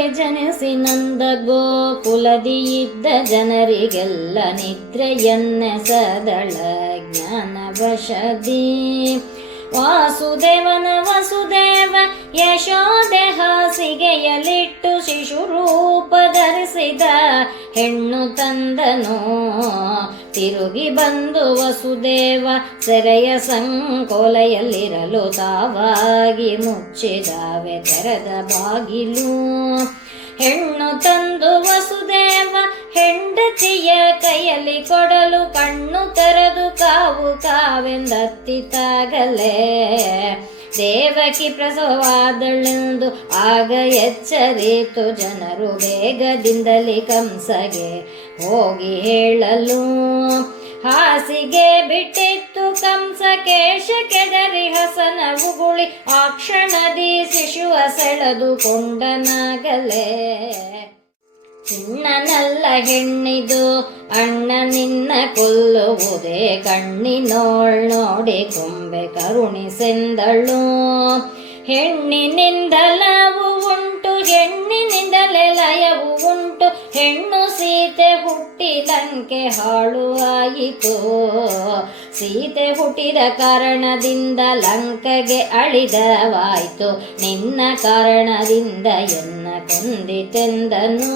ಗೋಪಿಗೆ ಜನಿಸಿ ನಂದ ಗೋಕುಲದಿ ಇದ್ದ ಜನರಿಗೆಲ್ಲ ನಿದ್ರೆಯನ್ನೆಸದಳ ಜ್ಞಾನವಶದಿ. ವಾಸುದೇವನ ವಸುದೇವ ಯಶೋದೆ ಹಾಸಿಗೆಯಲಿಟ್ಟು ಶಿಶುರೂಪ ಧರಿಸಿದ ಹೆಣ್ಣು ತಂದನು. ತಿರುಗಿ ಬಂದು ವಸುದೇವ ಸೆರೆಯ ಸಂಕೋಲೆಯಲ್ಲಿರಲು ತಾವಾಗಿ ಮುಚ್ಚಿದಾವೆ ತೆರೆದ ಬಾಗಿಲು. ಹೆಣ್ಣು ತಂದು ವಸುದೇವ ಹೆಂಡತಿಯ ಕೈಯಲ್ಲಿ ಕೊಡಲು ಕಣ್ಣು ತೆರೆದು ಕಾವು ಕಾವೆಂದತ್ತಿತಾಗಲೇ ದೇವಕಿ ಪ್ರಸವವಾದಳೆಂದು ಆಗ ಎಚ್ಚರಿತು ಜನರು ಬೇಗದಿಂದಲೇ ಕಂಸಗೆ ಹೋಗಿ ಹೇಳಲು. ಹಾಸಿಗೆ ಬಿಟ್ಟಿತ್ತು ಕಂಸ ಕೇಶ ಕೆದರಿ ಹಸನ ಉಗುಳಿ ಆ ಕ್ಷಣದಿ ಶಿಶುವ ಸೆಳೆದುಕೊಂಡನಾಗಲೇ. ಚಿನ್ನನಲ್ಲ ಹೆಣ್ಣಿದು ಅಣ್ಣ ನಿನ್ನ ಕೊಲ್ಲುವುದೇ ಕಣ್ಣಿನೋಳ್ ನೋಡಿ ಕೊಂಬೆ ಕರುಣಿಸೆಂದಳು. ಹೆಣ್ಣಿನಿಂದಲವು ಉಂಟು ಹೆಣ್ಣಿನಿಂದಲೇ ಲಯವು ಉಂಟು. ಹೆಣ್ಣು ಸೀತೆ ಹುಟ್ಟಿ ಲಂಕೆ ಹಾಳು ಆಯಿತು. ಸೀತೆ ಹುಟ್ಟಿದ ಕಾರಣದಿಂದ ಲಂಕೆಗೆ ಅಳಿದವಾಯಿತು. ನಿನ್ನ ಕಾರಣದಿಂದ ಎನ್ನ ಕೊಂದಿತೆಂದನು.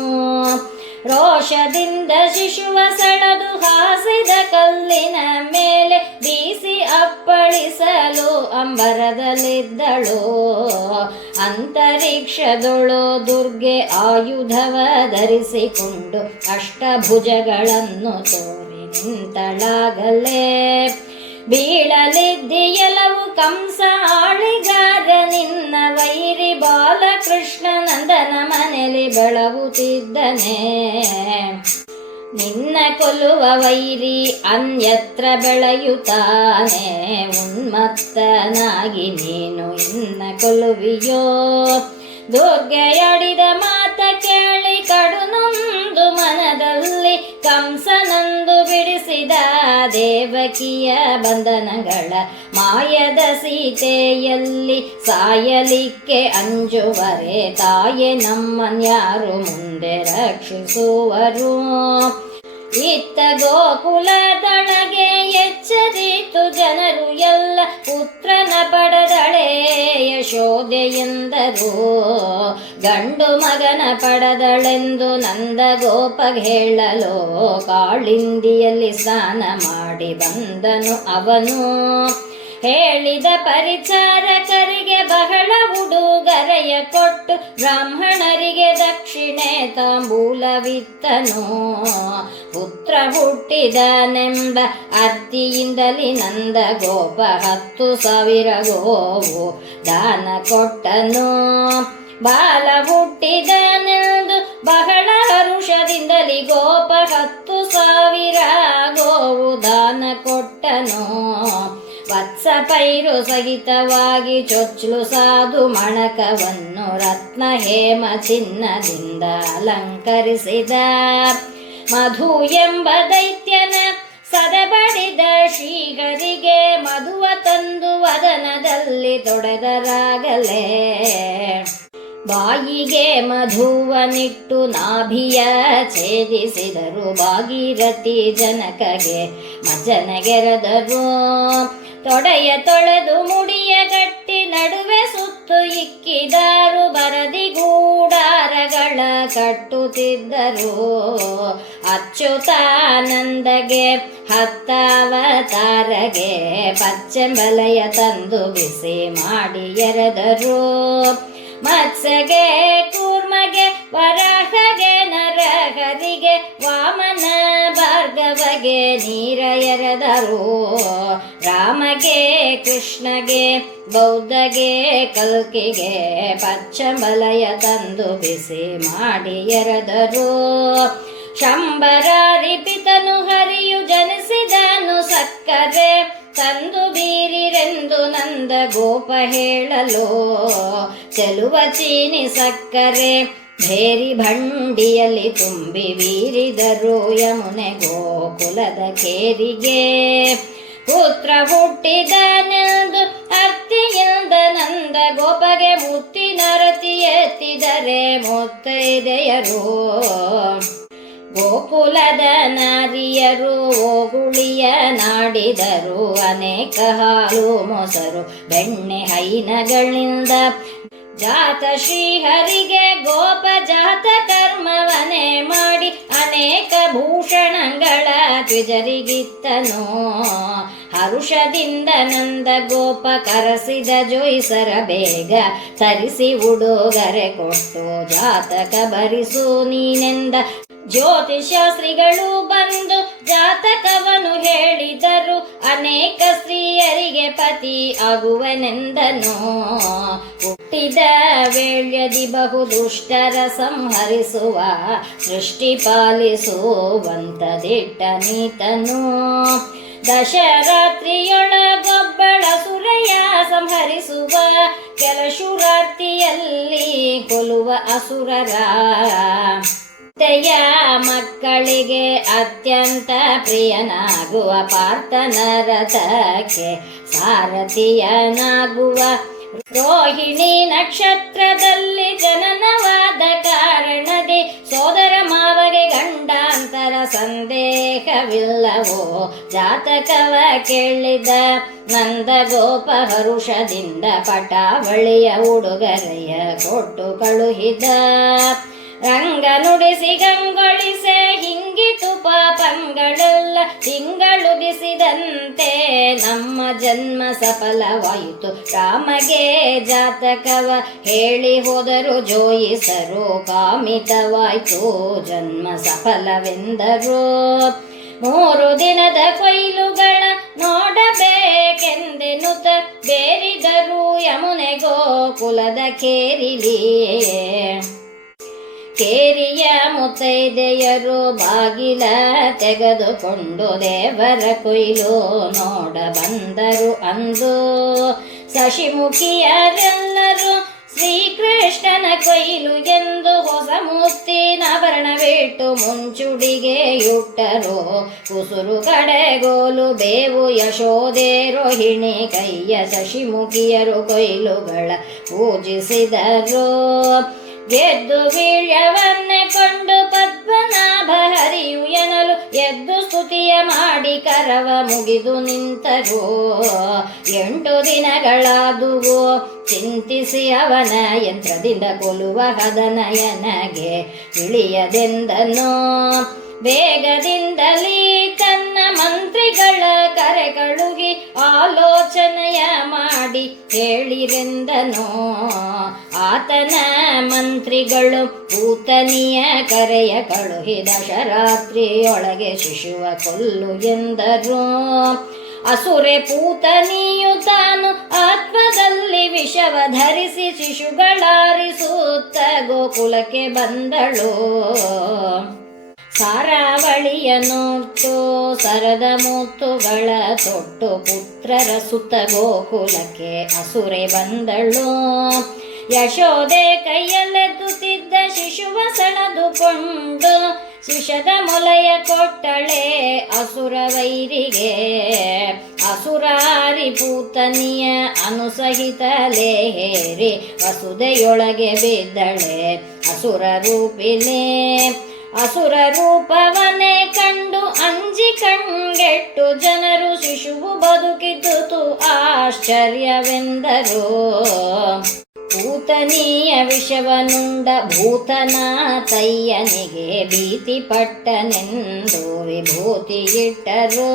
ರೋಷದಿಂದ ಶಿಶುವ ಸೆಳೆದು ಹಾಸಿದ ಕಲ್ಲಿನ ಮೇಲೆ ಬೀಸಿ ಅಪ್ಪಳಿಸಲು ಅಂಬರದಲ್ಲಿದ್ದಳು. ಅಂತರಿಕ್ಷದೊಳು ದುರ್ಗೆ ಆಯುಧವ ಧರಿಸಿಕೊಂಡು ಅಷ್ಟಭುಜಗಳನ್ನು ತೋರಿ ನಿಂತಳಾಗಲೇ. ಬೀಳಲಿದ್ದಿಯಲವು ಕಂಸ ಆಳಿಗಾರ ನಿನ್ನ ವೈರಿ ಬಾಲಕೃಷ್ಣ ನಂದನ ಮನೆಯಲ್ಲಿ ಬೆಳಗುತ್ತಿದ್ದನೆ. ನಿನ್ನ ಕೊಲ್ಲುವ ವೈರಿ ಅನ್ಯತ್ರ ಬೆಳೆಯುತ್ತಾನೆ. ಉನ್ಮತ್ತನಾಗಿ ನೀನು ಇನ್ನ ಕೊಲ್ಲುವಿಯೋ. ದುರ್ಗೆಯಾಡಿದ ಮಾತ ಕೇಳಿ ಕಡುನೊಂದು ಮನದಲ್ಲಿ ಕಂಸನಂದು ಬಿಡಿಸಿದ ದೇವಕಿಯ ಬಂಧನಗಳ ಮಾಯದ ಸೀತೆಯಲ್ಲಿ ಸಾಯಲಿಕ್ಕೆ ಅಂಜುವರೆ ತಾಯೆ ನಮ್ಮನ್ಯಾರು ಮುಂದೆ ರಕ್ಷಿಸುವರು. ಇತ್ತ ಗೋಕುಲದೊಳಗೆ ಎಚ್ಚರಿತು ಜನರು ಎಲ್ಲ ಪುತ್ರನ ಪಡೆದಳೆ ಯಶೋದೆ ಎಂದರು. ಗಂಡು ಮಗನ ಪಡೆದಳೆಂದು ನಂದ ಗೋಪಗೆ ಹೇಳಲು ಕಾಳಿಂದಿಯಲ್ಲಿ ಸ್ನಾನ ಮಾಡಿ ಬಂದನು ಅವನು. ಹೇಳಿದ ಪರಿಚಾರಕರಿಗೆ ಬಹಳ ಉಡುಗೊರೆಯ ಕೊಟ್ಟು ಬ್ರಾಹ್ಮಣರಿಗೆ ದಕ್ಷಿಣೆ ತಾಂಬೂಲವಿತ್ತನು. ಪುತ್ರ ಹುಟ್ಟಿದನೆಂಬ ಅರ್ತಿಯಿಂದಲೇ ನಂದ ಗೋಪ 10,000 ಗೋವು ದಾನ ಕೊಟ್ಟನು. ಬಾಲ ಹುಟ್ಟಿದನೆಂದು ಬಹಳ ಹರುಷದಿಂದಲೇ ಗೋಪ 10,000 ಗೋವು ದಾನ ಕೊಟ್ಟನು. ವತ್ಸ ಪೈರು ಸಹಿತವಾಗಿ ಚೊಚ್ಚಲು ಸಾಧು ಮಣಕವನ್ನು ರತ್ನ ಹೇಮ ಚಿನ್ನದಿಂದ ಅಲಂಕರಿಸಿದ. ಮಧು ಎಂಬ ದೈತ್ಯನ ಸದಬಡಿದ ಶ್ರೀಹರಿಗೆ ಮಧುವ ತಂದು ವದನದಲ್ಲಿ ತೊಡೆದರಾಗಲೇ. ಬಾಯಿಗೆ ಮಧುವನಿಟ್ಟು ನಾಭಿಯ ಛೇದಿಸಿದರು. ಭಾಗೀರಥಿ ಜನಕಗೆ ಮಜ್ಜನಗೆರೆದರು. ತೊಡೆಯ ತೊಳೆದು ಮುಡಿಯ ಗಟ್ಟಿ ನಡುವೆ ಸುತ್ತು ಇಕ್ಕಿದರು. ಬರದಿ ಗೂಡಾರಗಳ ಕಟ್ಟುತ್ತಿದ್ದರು. ಅಚ್ಯುತಾನಂದಗೆ 10 ಅವತಾರಗೆ ಪಚ್ಚೆಂಬಲೆಯ ತಂದು ಬಿಸಿ ಮಾಡಿ ಎರೆದರು. ಮತ್ಸ್ಯಗೆ ಕೂರ್ಮಗೆ ವರಾಹಗೆ ನರಹರಿಗೆ ವಾಮನ ಭಾರ್ಗವಗೆ ನೀರ ಎರೆದರು. ರಾಮಗೆ ಕೃಷ್ಣಗೆ ಬೌದ್ಧಗೆ ಕಲ್ಕಿಗೆ ಪಚ್ಚಂಬಲಯ ತಂದು ಬಿಸಿ ಮಾಡಿ ಎರೆದರು. ಶಂಬರಾರಿಪಿತನು ಹರಿಯು ಜನಿಸಿದನು ಸಕ್ಕರೆ ತಂದು ಬೀರಿರೆಂದು ನಂದ ಗೋಪ ಹೇಳಲು. ಚೆಲುವ ಚೀನಿ ಸಕ್ಕರೆ ಭೇರಿ ಭಂಡಿಯಲ್ಲಿ ತುಂಬಿ ಬೀರಿದರು ಯಮುನೆ ಗೋಕುಲದ ಕೇರಿಗೆ. ಪುತ್ರ ಹುಟ್ಟಿದನೆಂದು ಅರ್ತಿಯಿಂದ ನಂದ ಗೋಪಗೆ ಮುತ್ತಿನ ರತಿ ಎತ್ತಿದರೆ ಮುತ್ತೈದೆಯರು. ಗೋಕುಲದ ನಾರಿಯರು ಓಗುಳಿಯ ನಾಡಿದರು, ಅನೇಕ ಹಾಲು ಮೊಸರು ಬೆಣ್ಣೆ ಹೈನಗಳಿಂದ. ಜಾತ ಶ್ರೀಹರಿಗೆ ಗೋಪ ಜಾತ ಕರ್ಮವನೇ ಮಾಡಿ, ಅನೇಕ ಭೂಷಣಗಳ ದ್ವಿಜರಿಗಿತ್ತನು. ಹರುಷದಿಂದ ನಂದ ಗೋಪ ಕರೆಸಿದ ಜೋಯಿಸರ ಬೇಗ, ತರಿಸಿ ಉಡುಗೊರೆ ಕೊಟ್ಟು ಜಾತಕ ಭರಿಸು ನೀನೆಂದ. ಜ್ಯೋತಿಷಾಸ್ತ್ರಿಗಳು ಬಂದು ಜಾತಕವನ್ನು ಹೇಳಿದರು, ಅನೇಕ ಸ್ತ್ರೀಯರಿಗೆ ಪತಿ ಆಗುವನೆಂದನು. ಹುಟ್ಟಿದ ವೇಳ್ಯದಿ ಬಹು ದುಷ್ಟರ ಸಂಹರಿಸುವ, ಸೃಷ್ಟಿ ಪಾಲಿಸುವಂತ ದಿಟ್ಟ ನೀತನು. ದಶರಾತ್ರಿಯೊಳಗೊಬ್ಬಳ ಸುರಯ ಸಂಹರಿಸುವ, ಕೆಲ ಶೂರಾರ್ತಿಯಲ್ಲಿ ಕೊಲ್ಲುವ ಅಸುರರ. ತೆಯ ಮಕ್ಕಳಿಗೆ ಅತ್ಯಂತ ಪ್ರಿಯನಾಗುವ, ಪಾರ್ಥನ ರಥಕ್ಕೆ ಸಾರಥಿಯನಾಗುವ. ರೋಹಿಣಿ ನಕ್ಷತ್ರದಲ್ಲಿ ಜನನವಾದ ಕಾರಣದಿ, ಸೋದರ ಮಾವಗೆ ಗಂಡಾಂತರ ಸಂದೇಹವಿಲ್ಲವೋ. ಜಾತಕವ ಕೇಳಿದ ನಂದ ಗೋಪ ಹರುಷದಿಂದ, ಪಟಾವಳಿಯ ಉಡುಗೊರೆಯ ಕೊಟ್ಟು ಕಳುಹಿದ. ರಂಗ ನುಡಿಸಿ ಗಂಗೊಳಿಸೆ ಹಿಂಗಿತು ಪಾಪಂಗಳೆಲ್ಲ, ತಿಂಗಳುಗಿಸಿದಂತೆ ನಮ್ಮ ಜನ್ಮ ಸಫಲವಾಯಿತು. ರಾಮಗೆ ಜಾತಕವ ಹೇಳಿ ಹೋದರು ಜೋಯಿಸರು, ಕಾಮಿತವಾಯ್ತು ಜನ್ಮ ಸಫಲವೆಂದರು. 3 ದಿನದ ಕೊಯ್ಲುಗಳ ನೋಡಬೇಕೆಂದೆನುತ, ಬೇರಿದರು ಯಮುನೆ ಗೋಕುಲದ ಕೇರಿಲಿಯೇ. ಕೇರಿಯ ಮುತ್ತೈದೆಯರು ಬಾಗಿಲ ತೆಗೆದುಕೊಂಡು, ದೇವರ ಕೊಯ್ಲು ನೋಡ ಬಂದರು ಅಂದು. ಶಶಿಮುಖಿಯರೆಲ್ಲರೂ ಶ್ರೀಕೃಷ್ಣನ ಕೊಯ್ಲು ಎಂದು, ಹೊಸ ಮುತ್ತಿನಾಭರಣವಿಟ್ಟು ಮುಂಚುಡಿಗೆ ಯುಟ್ಟರು. ಕುಸುರು ಕಡೆಗೋಲು ಬೇವು ಯಶೋದೆ ರೋಹಿಣಿ ಕೈಯ, ಶಶಿಮುಖಿಯರು ಕೊಯ್ಲುಗಳ ಪೂಜಿಸಿದರು. ಗೆದ್ದು ವೀಳ್ಯವನ್ನೇ ಕೊಂಡು ಪದ್ಮನಾಭ ಹರಿಯು ಎನ್ನಲು, ಎದ್ದು ಸ್ತುತಿಯ ಮಾಡಿ ಕರವ ಮುಗಿದು ನಿಂತರು. 8 ದಿನಗಳಾದುವು ಚಿಂತಿಸಿ ಅವನ ಯಂತ್ರದಿಂದ, ಕೊಲ್ಲುವ ಹದನಯನಗೆ ಇಳಿಯದೆಂದನು. ಬೇಗದಿಂದಲೀ ತನ್ನ ಮಂತ್ರಿಗಳ ಕರೆ ಕಳುಹಿ, ಆಲೋಚನೆಯ ಮಾಡಿ ಹೇಳಿರೆಂದನು. ಆತನ ಮಂತ್ರಿಗಳು ಪೂತನಿಯ ಕರೆಯ ಕಳುಹಿ, ದಶರಾತ್ರಿಯೊಳಗೆ ಶಿಶುವ ಕೊಲ್ಲು ಎಂದರು. ಅಸುರೆ ಪೂತನಿಯು ತಾನು ಆತ್ಮದಲ್ಲಿ ವಿಷವ ಧರಿಸಿ, ಶಿಶುಗಳಾರಿಸುತ್ತ ಗೋಕುಲಕ್ಕೆ ಬಂದಳು. ಸಾರಾವಳಿಯನ್ನುಟ್ಟು ಸರದ ಮುತ್ತುಗಳ ತೊಟ್ಟು, ಪುತ್ರರ ಸುತ್ತ ಗೋಕುಲಕ್ಕೆ ಅಸುರೆ ಬಂದಳು. ಯಶೋದೆ ಕೈಯಲ್ಲೆದ್ದುತ್ತಿದ್ದ ಶಿಶುವ ಸೆಳೆದುಕೊಂಡು, ಶಿಶದ ಮೊಲೆಯ ಕೊಟ್ಟಳೆ ಅಸುರ ವೈರಿಗೆ. ಅಸುರಾರಿ ಪೂತನಿಯ ಅನುಸಹಿತಲೇ ಹೇರಿ, ವಸುದೆಯೊಳಗೆ ಬಿದ್ದಳೆ ಅಸುರ ರೂಪಿಲೆ. ಅಸುರ ರೂಪವನ್ನೇ ಕಂಡು ಅಂಜಿ ಕಂಗೆಟ್ಟು ಜನರು, ಶಿಶುವು ಬದುಕಿದ್ದು ಆಶ್ಚರ್ಯವೆಂದರು. ಪೂತನಿಯ ವಿಷವನುಂಡ ಭೂತನ ತಯ್ಯನಿಗೆ, ಭೀತಿ ಪಟ್ಟನೆಂದು ವಿಭೂತಿ ಇಟ್ಟರು.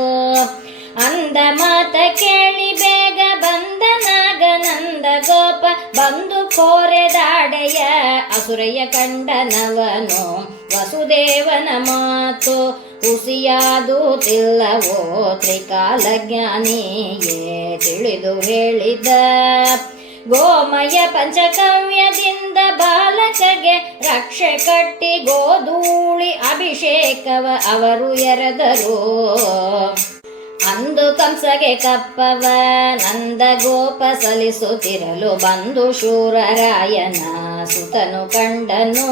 ಅಂದ ಮಾತ ಕೇಳಿ ಬೇಗ ಬಂದನಾಗ ನಂದ ಗೋಪ, ಬಂದು ಕೋರೆದಾಡೆಯ ಅಸುರೆಯ ಕಂಡನವನು. ವಸುದೇವನ ಮಾತು ಹುಸಿಯಾದು ತಿಲ್ಲವೋ, ತ್ರಿಕಾಲಜ್ಞಾನಿಯೇ ತಿಳಿದು ಹೇಳಿದ. ಗೋಮಯ ಪಂಚಕವ್ಯದಿಂದ ಬಾಲಕಗೆ ರಕ್ಷೆ ಕಟ್ಟಿ, ಗೋಧೂಳಿ ಅಭಿಷೇಕವ ಅವರು ಎರೆದರು. ಅಂದು ಕಂಸಗೆ ಕಪ್ಪವ ನಂದ ಗೋಪ ಸಲಿಸುತ್ತಿರಲು, ಬಂದು ಶೂರರಾಯನ ಸುತನು ಕಂಡನು.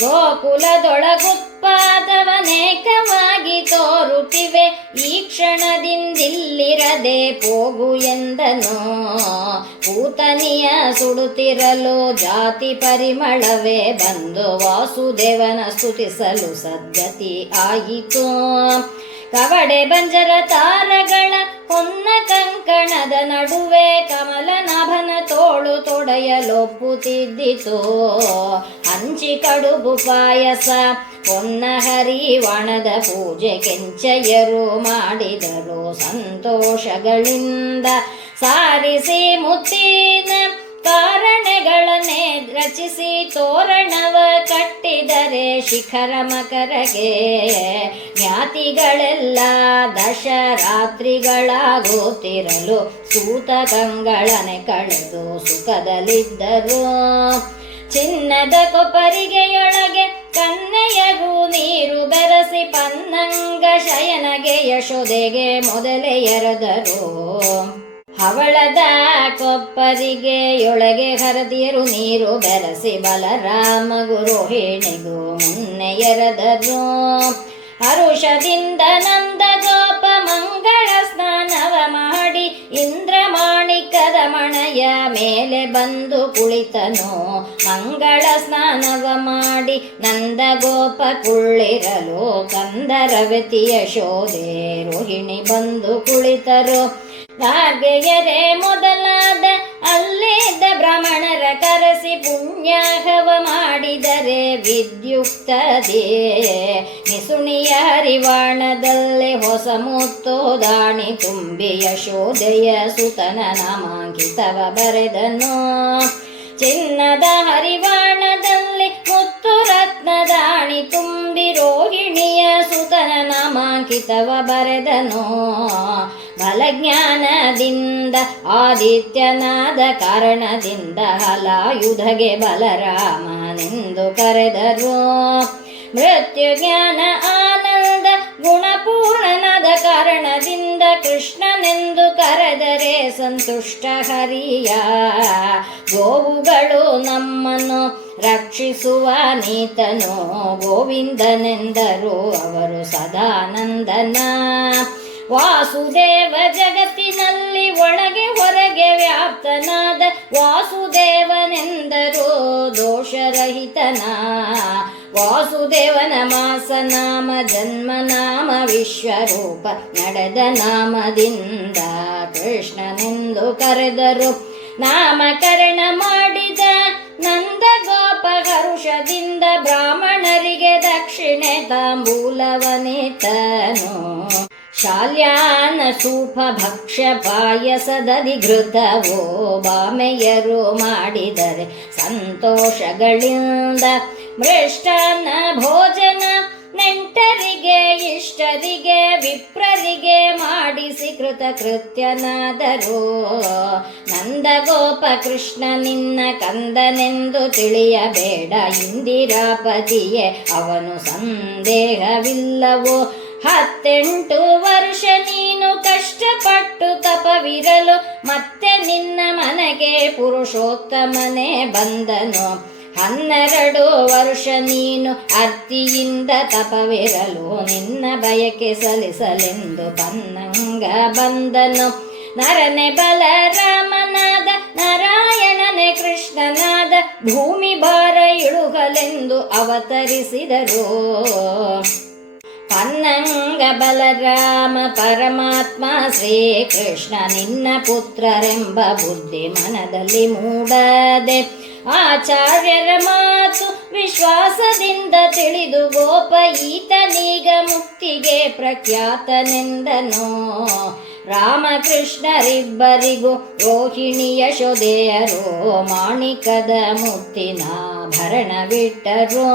ಗೋಕುಲದೊಳಗುತ್ಪತ್ತಿಯಾದ ಉತ್ಪಾದವನೇಕವಾಗಿ ತೋರುತ್ತಿವೆ, ಈ ಕ್ಷಣದಿಂದಿಲ್ಲಿರದೆ ಹೋಗು ಎಂದನು. ಪೂತನಿಯ ಸುಡುತ್ತಿರಲು ಜಾತಿ ಪರಿಮಳವೇ ಬಂದು ವಾಸುದೇವನ ಸ್ತುತಿಸಲು ಸದ್ಗತಿ ಆಯಿತು. ಕವಡೆ ಬಂಜರ ತಾರಗಳ ಹೊನ್ನ ಕಂಕಣದ ನಡುವೆ ಕಮಲನಾಭನ ತೋಳು ತೊಡೆಯಲೊಪ್ಪುತ್ತಿದ್ದಿತು. ಹಂಚಿ ಕಡುಬು ಪಾಯಸ ಹೊನ್ನ ಹರಿವಾಣದ ಪೂಜೆ ಕೆಂಚಯ್ಯರು ಮಾಡಿದರು ಸಂತೋಷಗಳಿಂದ. ಸಾರಿಸಿ ಮುತ್ತಿನ ಕಾರಣಗಳನ್ನೇ ರಚಿಸಿ ತೋರಣವ ಕಟ್ಟಿದರೆ ಶಿಖರ ಮಕರಗೆ ಜ್ಞಾತಿಗಳೆಲ್ಲ ದಶರಾತ್ರಿಗಳಾಗುತ್ತಿರಲು ಸೂತಕಗಳನೆ ಕಳೆದು ಸುಖದಲ್ಲಿದ್ದರು. ಚಿನ್ನದ ಕೊಪ್ಪರಿಗೆಯೊಳಗೆ ಕನ್ನೆಯರು ನೀರು ಬೆರೆಸಿ ಪನ್ನಂಗ ಶಯನಗೆ ಯಶೋದೆಗೆ ಮೊದಲೇ ಎರೆದರು. ಹವಳದ ಕೊಪ್ಪರಿಗೆಯೊಳಗೆ ಹರದಿಯರು ನೀರು ಬೆರೆಸಿ ಬಲರಾಮ ರೋಹಿಣಿಗೂ ಮುನ್ನೆ ಎರೆದರು. ಹರುಷದಿಂದ ನಂದ ಗೋಪ ಮಂಗಳ ಸ್ನಾನವ ಮಾಡಿ ಇಂದ್ರಮಾಣಿಕದ ಮಣೆಯ ಮೇಲೆ ಬಂದು ಕುಳಿತನು. ಮಂಗಳ ಸ್ನಾನವ ಮಾಡಿ ನಂದ ಗೋಪ ಕುಳ್ಳಿರಲು ಕಂದರವತಿ ಯಶೋದೆ ರೋಹಿಣಿ ಬಂದು ಕುಳಿತರು. ಗಾರ್ಗೆಯರೇ ಮೊದಲಾದ ಅಲ್ಲಿದ್ದ ಬ್ರಾಹ್ಮಣರ ಕರೆಸಿ ಪುಣ್ಯಾಹವ ಮಾಡಿದರೆ ವಿದ್ಯುಕ್ತದೇ. ನಿಸುಣಿಯ ಹರಿವಾಣದಲ್ಲೇ ಹೊಸ ಮುತ್ತೋದಾಣಿ ತುಂಬಿ ಯಶೋದೆಯ ಸುತನ ನಾಮಾಂಕಿತವ ಬರೆದನು. ಚಿನ್ನದ ಹರಿವಾಣದಲ್ಲಿ ಮುತ್ತು ರತ್ನದಾಣಿ ತುಂಬಿ ರೋಹಿಣಿಯ ಸುತನ ನಾಮಾಂಕಿತವ ಬರೆದನು. ಬಲಜ್ಞಾನದಿಂದ ಆದಿತ್ಯನಾದ ಕಾರಣದಿಂದ ಹಲಾಯುಧಗೆ ಬಲರಾಮನೆಂದು ಕರೆದರು. ಮೃತ್ಯು ಜ್ಞಾನ ಆನಂದ ಗುಣಪೂರ್ಣನಾದ ಕಾರಣದಿಂದ ಕೃಷ್ಣನೆಂದು ಕರೆದರೆ ಸಂತುಷ್ಟ ಹರಿಯ. ಗೋವುಗಳು ನಮ್ಮನ್ನು ರಕ್ಷಿಸುವ ನೀತನು ಗೋವಿಂದನೆಂದರು ಅವರು ಸದಾನಂದನ. ವಾಸುದೇವ ಜಗತ್ತಿನಲ್ಲಿ ಒಳಗೆ ಹೊರಗೆ ವ್ಯಾಪ್ತನಾದ ವಾಸುದೇವನೆಂದರು ದೋಷರಹಿತನ. ವಾಸುದೇವನ ಮಾಸ ನಾಮ ಜನ್ಮ ನಾಮ ವಿಶ್ವರೂಪ ನಡೆದ ನಾಮದಿಂದ ಕೃಷ್ಣನೆಂದು ಕರೆದರು. ನಾಮಕರಣ ಮಾಡಿದ ನಂದ ಗೋಪ ಹರುಷದಿಂದ ಬ್ರಾಹ್ಮಣರಿಗೆ ದಕ್ಷಿಣೆ ತಾಂಬೂಲವನಿತನು. ಶಾಲ್ಯಾನ ಸೂಪ ಭಕ್ಷ್ಯ ಪಾಯಸದಧಿಘೃತವೋ ಬಾಮೆಯರು ಮಾಡಿದರೆ ಸಂತೋಷಗಳಿಂದ. ಮೃಷ್ಟಾನ್ನ ಭೋಜನ ನೆಂಟರಿಗೆ ಇಷ್ಟರಿಗೆ ವಿಪ್ರರಿಗೆ ಮಾಡಿಸಿ ಕೃತಕೃತ್ಯನಾದರು. ನಂದಗೋಪ ಕೃಷ್ಣ ನಿನ್ನ ಕಂದನೆಂದು ತಿಳಿಯಬೇಡ, ಇಂದಿರಾಪತಿಯೇ ಅವನು ಸಂದೇಹವಿಲ್ಲವೋ. 18 ವರ್ಷ ನೀನು ಕಷ್ಟಪಟ್ಟು ತಪವಿರಲು ಮತ್ತೆ ನಿನ್ನ ಮನೆಗೆ ಪುರುಷೋತ್ತಮನೇ ಬಂದನು. 12 ವರ್ಷ ನೀನು ಅರ್ತಿಯಿಂದ ತಪವಿರಲು ನಿನ್ನ ಬಯಕೆ ಸಲ್ಲಿಸಲೆಂದು ಪನ್ನಂಗ ಬಂದನು. ನರನೆ ಬಲರಾಮನಾದ ನಾರಾಯಣನೆ ಕೃಷ್ಣನಾದ ಭೂಮಿ ಭಾರ ಇಳುಗಲೆಂದು ಅವತರಿಸಿದರು. ಪನ್ನಂಗ ಬಲರಾಮ ಪರಮಾತ್ಮ ಶ್ರೀಕೃಷ್ಣ ನಿನ್ನ ಪುತ್ರರೆಂಬ ಬುದ್ಧಿ ಮನದಲ್ಲಿ ಮೂಡದೆ ಆಚಾರ್ಯರ ಮಾತು ವಿಶ್ವಾಸದಿಂದ ತಿಳಿದು ಗೋಪ ಈತನೀಗ ಮುಕ್ತಿಗೆ ಪ್ರಖ್ಯಾತನೆಂದನು. ರಾಮಕೃಷ್ಣರಿಬ್ಬರಿಗೂ ರೋಹಿಣಿ ಯಶೋದೆಯರು ಮಾಣಿಕದ ಮುತ್ತಿನ ಭರಣವಿಟ್ಟರು.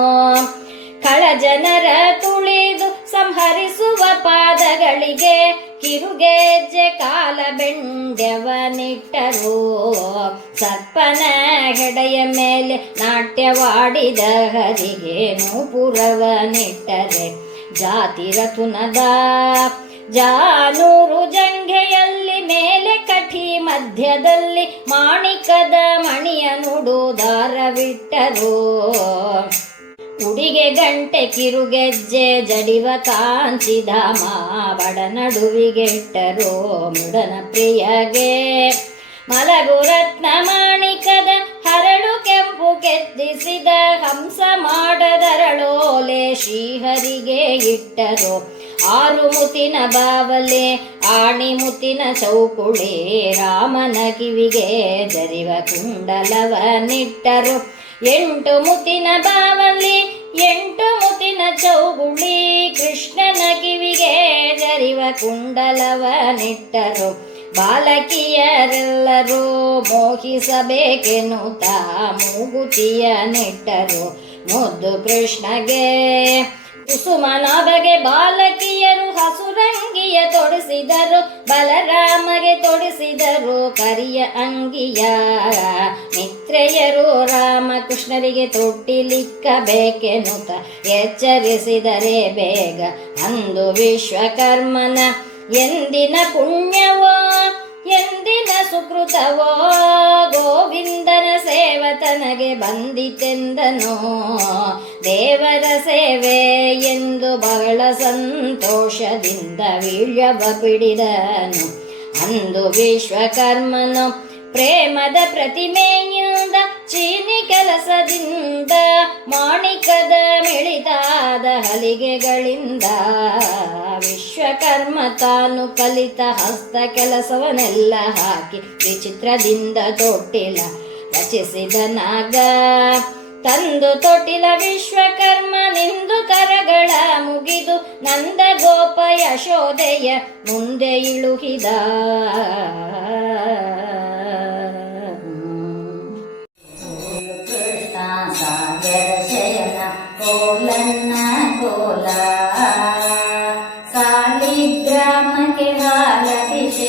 ಕಳಜನರ ತುಳಿದು ಸಂಹರಿಸುವ ಪಾದಗಳಿಗೆ ಕಿರುಗೆಜ್ಜೆ ಕಾಲ ಬೆಂಡ್ಯವನಿಟ್ಟರು. ಸರ್ಪನ ಹೆಡೆಯ ಮೇಲೆ ನಾಟ್ಯವಾಡಿದ ಹರಿಗೆ ನೂಪುರವನಿಟ್ಟರೆ ಜಾತಿ ರತುನದ ಜಾನೂರು ಜಂಘೆಯಲ್ಲಿ ಮೇಲೆ ಕಠಿ ಮಧ್ಯದಲ್ಲಿ ಮಾಣಿಕದ ಮಣಿಯ ನುಡು ದಾರವಿಟ್ಟರು. ಉಡಿಗೆ ಗಂಟೆ ಕಿರುಗೆಜ್ಜೆ ಜಡಿವ ಕಾಂಚಿಧಾಮ ಬಡ ನಡುವಿಗೆಟ್ಟರೋ ಮುಡನ ಪ್ರಿಯಗೆ ಮಲಗು ರತ್ನ ಮಾಣಿಕದ ಹರಳು ಕೆಂಪು ಕೆತ್ತಿಸಿದ ಹಂಸ ಮಾಡದರಳೋಲೆ ಶ್ರೀಹರಿಗೆ ಇಟ್ಟರು ಆರು ಮುತಿನ ಬಾವಲೆ ಆಣಿ ಮುತಿನ ಚೌಕುಳಿ ರಾಮನ ಕಿವಿಗೆ ಜರಿವ ಕುಂಡಲವನಿಟ್ಟರು ಎಂಟು ಮುತಿನ ಬಾವಲಿ ಎಂಟು ಮುತಿನ ಚೌಗುಳಿ ಕೃಷ್ಣನ ಕಿವಿಗೆ ಜರಿವ ಕುಂಡಲವನಿಟ್ಟರು ಬಾಲಕಿಯರೆಲ್ಲರೂ ಮೋಹಿಸಬೇಕೆನ್ನುತ್ತ ಮೂಗುತಿಯ ನೆಟ್ಟರು ಮುದ್ದು ಕೃಷ್ಣಗೆ ಕುಸುಮನ ಬಗೆ ಬಾಲಕಿಯರು ಹಸುರಂಗಿಯ ತೊಡಿಸಿದರು ಬಲರಾಮಗೆ ತೊಡಿಸಿದರು ಕರಿಯ ಅಂಗಿಯ ಮಿತ್ರೆಯರು ರಾಮಕೃಷ್ಣರಿಗೆ ತೊಟ್ಟಿಲಿಕ್ಕಬೇಕೆನ್ನುತ್ತ ಎಚ್ಚರಿಸಿದರೆ ಬೇಗ ಅಂದು ವಿಶ್ವಕರ್ಮನ ಎಂದಿನ ಪುಣ್ಯವೋ ಎಂದಿನ ಸುಕೃತವೋ ಗೋವಿಂದನ ಸೇವತನಗೆ ಬಂದಿತೆಂದನೋ ದೇವರ ಸೇವೆ ಎಂದು ಬಹಳ ಸಂತೋಷದಿಂದ ವೀಳ್ಯವ ಪಿಡಿದನು ಅಂದು ವಿಶ್ವಕರ್ಮನು ಪ್ರೇಮದ ಪ್ರತಿಮೆಯಿಂದ ಚೀನಿ ಕೆಲಸದಿಂದ ಮಾಣಿಕದ ಮಿಳಿತಾದ ಹಲಿಗೆಗಳಿಂದ ವಿಶ್ವಕರ್ಮ ತಾನು ಕಲಿತ ಹಸ್ತ ಕೆಲಸವನ್ನೆಲ್ಲ ಹಾಕಿ ವಿಚಿತ್ರದಿಂದ ತೊಟ್ಟಿಲ ರಚಿಸಿದನಾಗ ತಂದು ತೊಟ್ಟಿಲ ವಿಶ್ವಕರ್ಮ ನಿಂದು ಕರಗಳ ಮುಗಿದು ನಂದ ಗೋಪ ಯಶೋದೆಯ ಮುಂದೆ ಇಳುಹಿದ ಶಯನ ಕೋಲನ್ನ ಕೋಲ ಸಾಲಿಗ್ರಾಮಕ್ಕೆ ಹಾಲಭಿಷೇಕ